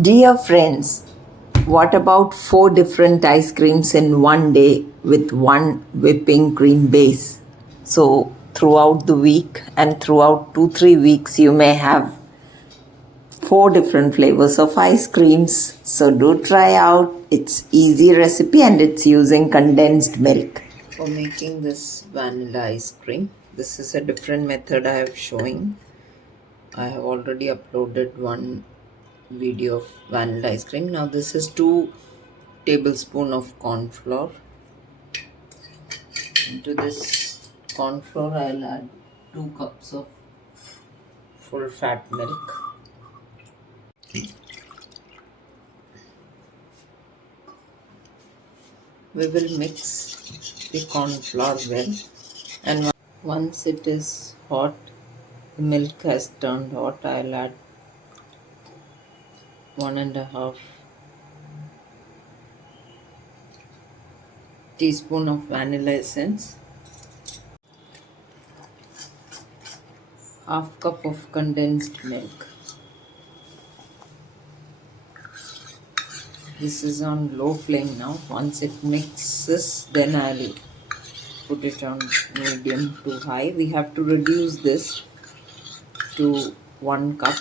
Dear friends, what about 4 different ice creams in one day with one whipping cream base? So, throughout the week and throughout 2 3 weeks, you may have 4 different flavors of ice creams. So, do try out. It's easy recipe and it's using condensed milk. For making this vanilla ice cream, this is a different method I am showing. I have already uploaded one video of vanilla ice cream. Now this is 2 tablespoons of corn flour. Into this corn flour I'll add 2 cups of full fat milk. We will mix the corn flour well, and once it is hot, the milk has turned hot, I'll add 1.5 teaspoon of vanilla essence, half cup of condensed milk. This is on low flame now. Once it mixes, then I'll put it on medium to high. We have to reduce this to 1 cup.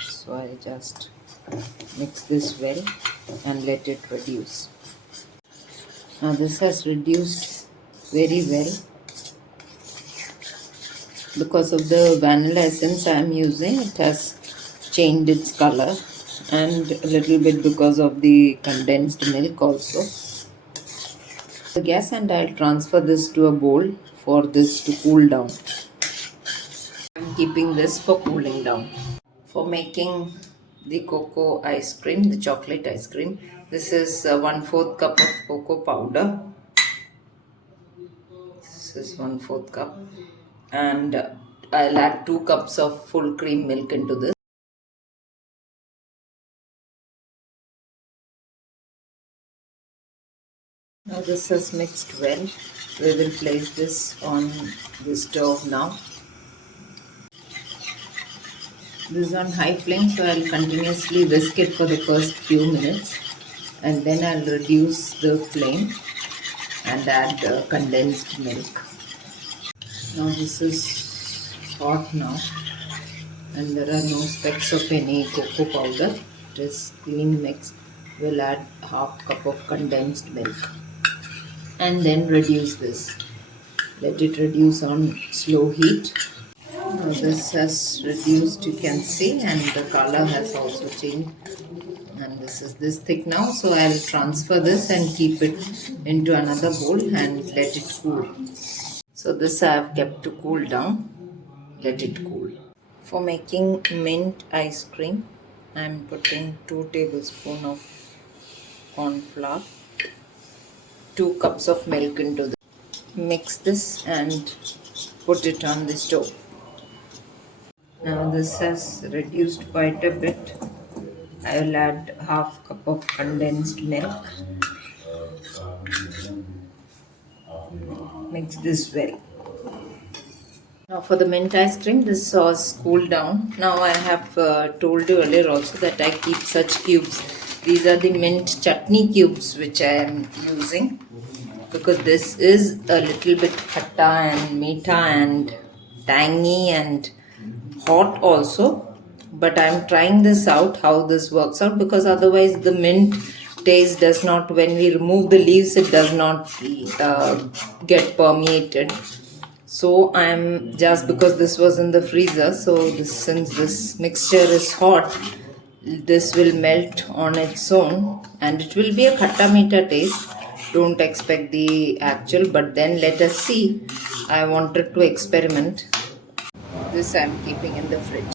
So I just mix this well and let it reduce. Now this has reduced very well. Because of the vanilla essence I am using, it has changed its color, and a little bit because of the condensed milk also. The gas, and I'll transfer this to a bowl for this to cool down. I'm keeping this for cooling down. For making the cocoa ice cream, the chocolate ice cream, this is 1/4 cup of cocoa powder. This is 1/4 cup, and I'll add 2 cups of full cream milk into this. Now this has mixed well. We will place this on the stove now. This is on high flame, so I'll continuously whisk it for the first few minutes, and then I'll reduce the flame and add condensed milk. Now this is hot now, and there are no specks of any cocoa powder. It is clean mixed. We'll add half cup of condensed milk and then reduce this. Let it reduce on slow heat. Now this has reduced, you can see, and the color has also changed, and this is this thick now. So I'll transfer this and keep it into another bowl and let it cool. So this I have kept to cool down. Let it cool. For making mint ice cream, I am putting 2 tablespoons of corn flour, 2 cups of milk into this. Mix this and put it on the stove. Now this has reduced quite a bit. I will add half cup of condensed milk. Mix this well. Now for the mint ice cream, this sauce cooled down. Now I have told you earlier also that I keep such cubes. These are the mint chutney cubes which I am using, because this is a little bit khatta and meetha and tangy and hot also. But I am trying this out, how this works out, because otherwise the mint taste does not, when we remove the leaves, it does not get permeated. So I'm just, because this was in the freezer, so since this mixture is hot, this will melt on its own and it will be a khatta meetha taste. Don't expect the actual, but then let us see. I wanted to experiment. This I'm keeping in the fridge.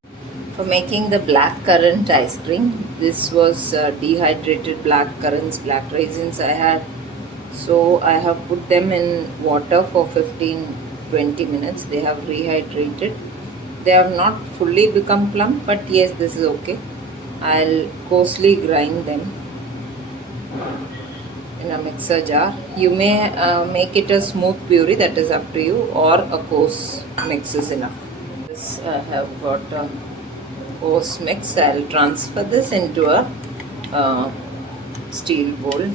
For making the black currant ice cream, this was dehydrated black currants, black raisins I had. So I have put them in water for 15-20 minutes. They have rehydrated. They have not fully become plump, but yes, this is okay. I'll coarsely grind them in a mixer jar. You may make it a smooth puree, that is up to you, or a coarse mix is enough. This I have got Post mix, I'll transfer this into a uh, steel bowl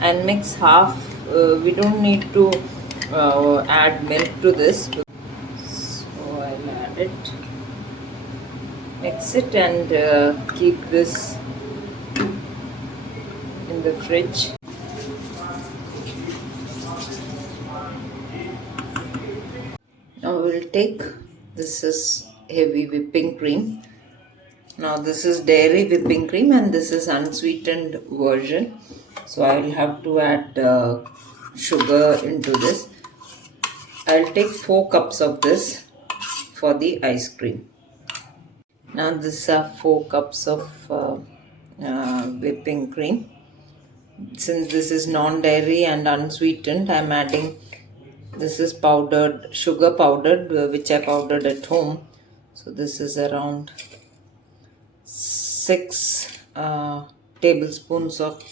and mix half. We don't need to add milk to this, so I'll add it, mix it, and keep this in the fridge. Now we'll take, this is heavy whipping cream. Now this is dairy whipping cream and this is unsweetened version. So I will have to add sugar into this. I'll take 4 cups of this for the ice cream. Now this are 4 cups of whipping cream. Since this is non-dairy and unsweetened, I'm adding, this is powdered, sugar powdered, which I powdered at home. So this is around 6 tablespoons of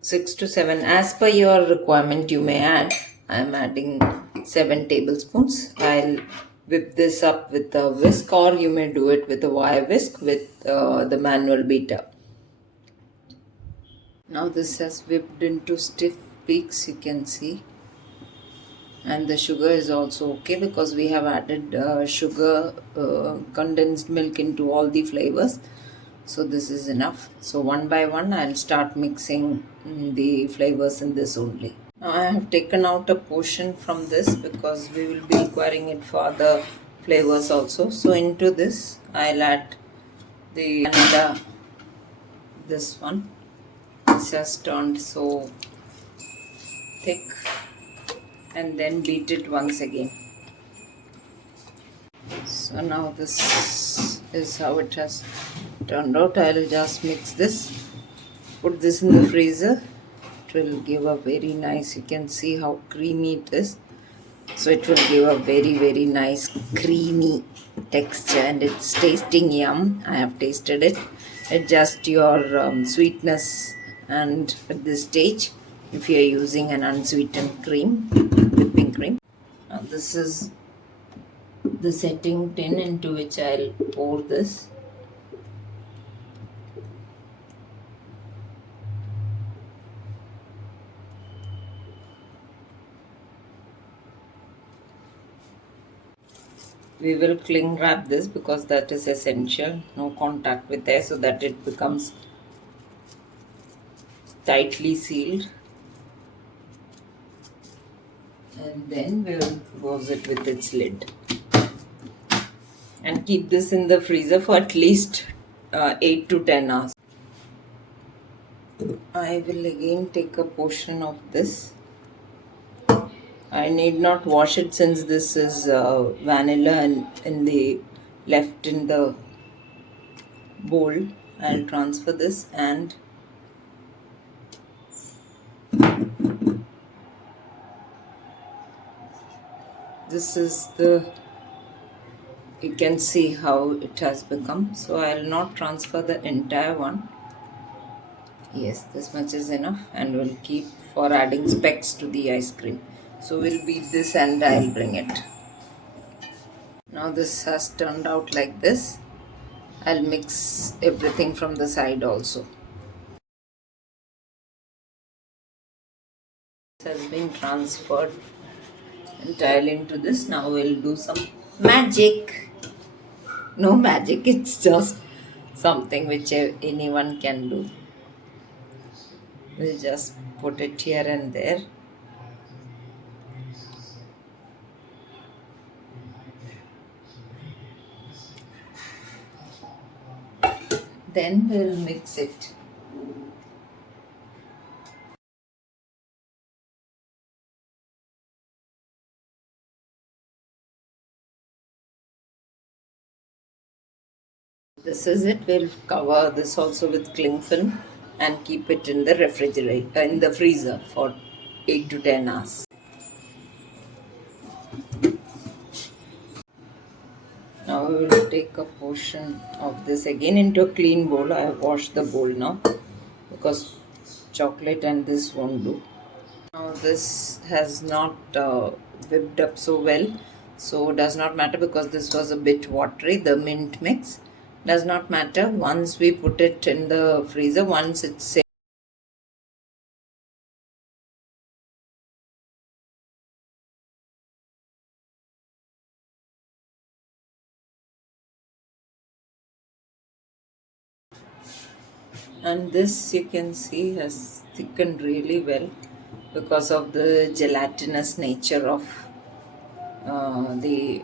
6 to 7, as per your requirement you may add. I am adding 7 tablespoons. I'll whip this up with a whisk, or you may do it with a wire whisk with the manual beater. Now this has whipped into stiff peaks, you can see, and the sugar is also okay because we have added sugar, condensed milk into all the flavors. So this is enough. So one by one I'll start mixing the flavors in this only. Now I have taken out a portion from this because we will be requiring it for the flavors also. So into this I'll add the this one. This has turned so thick, and then beat it once again. So now this is how it has turned out. I'll just mix this, put this in the freezer. It will give a very nice, you can see how creamy it is. So it will give a very nice creamy texture, and it's tasting yum. I have tasted it. Adjust your sweetness, and at this stage, if you are using an unsweetened cream, whipping cream. Now this is the setting tin into which I'll pour this. We will cling wrap this because that is essential. No contact with air, so that it becomes tightly sealed. And then we will close it with its lid. And keep this in the freezer for at least 8 to 10 hours. I will again take a portion of this. I need not wash it since this is vanilla and in the left in the bowl. I'll transfer this, and this is the, you can see how it has become. So I'll not transfer the entire one. Yes, this much is enough, and we'll keep for adding specks to the ice cream. So we'll beat this and I'll bring it. Now this has turned out like this. I'll mix everything from the side also. This has been transferred entirely into this. Now we'll do some magic. No magic, it's just something which anyone can do. We'll just put it here and there. Then we'll mix it. This is it. We'll cover this also with cling film and keep it in the refrigerator, in the freezer for 8 to 10 hours. Now we will take a portion of this again into a clean bowl. I have washed the bowl now because chocolate and this won't do. Now this has not whipped up so well, So does not matter because this was a bit watery, the mint mix. Does not matter once we put it in the freezer, once it's and this you can see has thickened really well because of the gelatinous nature of the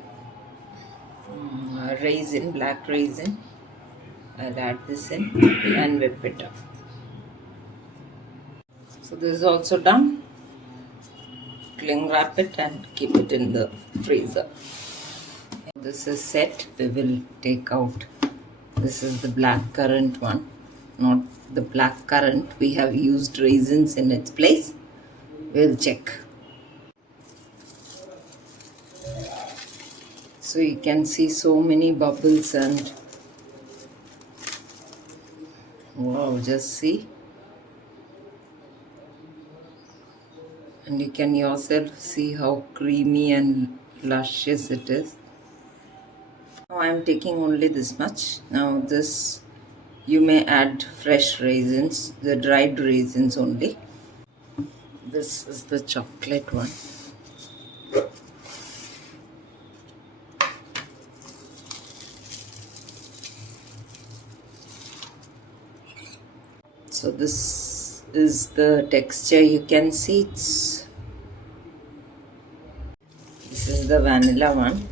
raisin, black raisin. I'll add this in and whip it up. So this is also done. Cling wrap it and keep it in the freezer. This is set. We will take out. This is the black currant one, not the black currant. We have used raisins in its place. We'll check. So you can see so many bubbles and wow, just see. And you can yourself see how creamy and luscious it is. Now I am taking only this much. Now this you may add fresh raisins, the dried raisins only. This is the chocolate one. So this is the texture. You can see this is the vanilla one.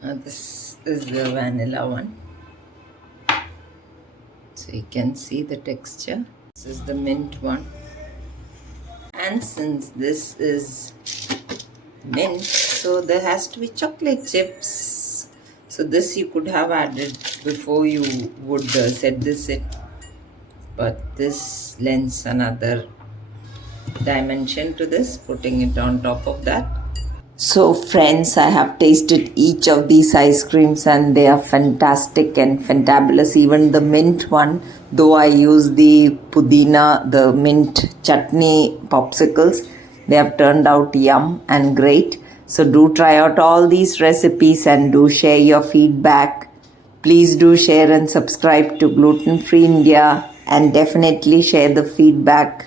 This is the vanilla one. So you can see the texture. This is the mint one. And since this is mint, so there has to be chocolate chips. So this you could have added before you would set this in. But this lends another dimension to this, putting it on top of that. So friends, I have tasted each of these ice creams and they are fantastic and fantabulous. Even the mint one, though I use the pudina, the mint chutney popsicles, they have turned out yum and great. So do try out all these recipes and do share your feedback. Please do share and subscribe to Gluten Free India and definitely share the feedback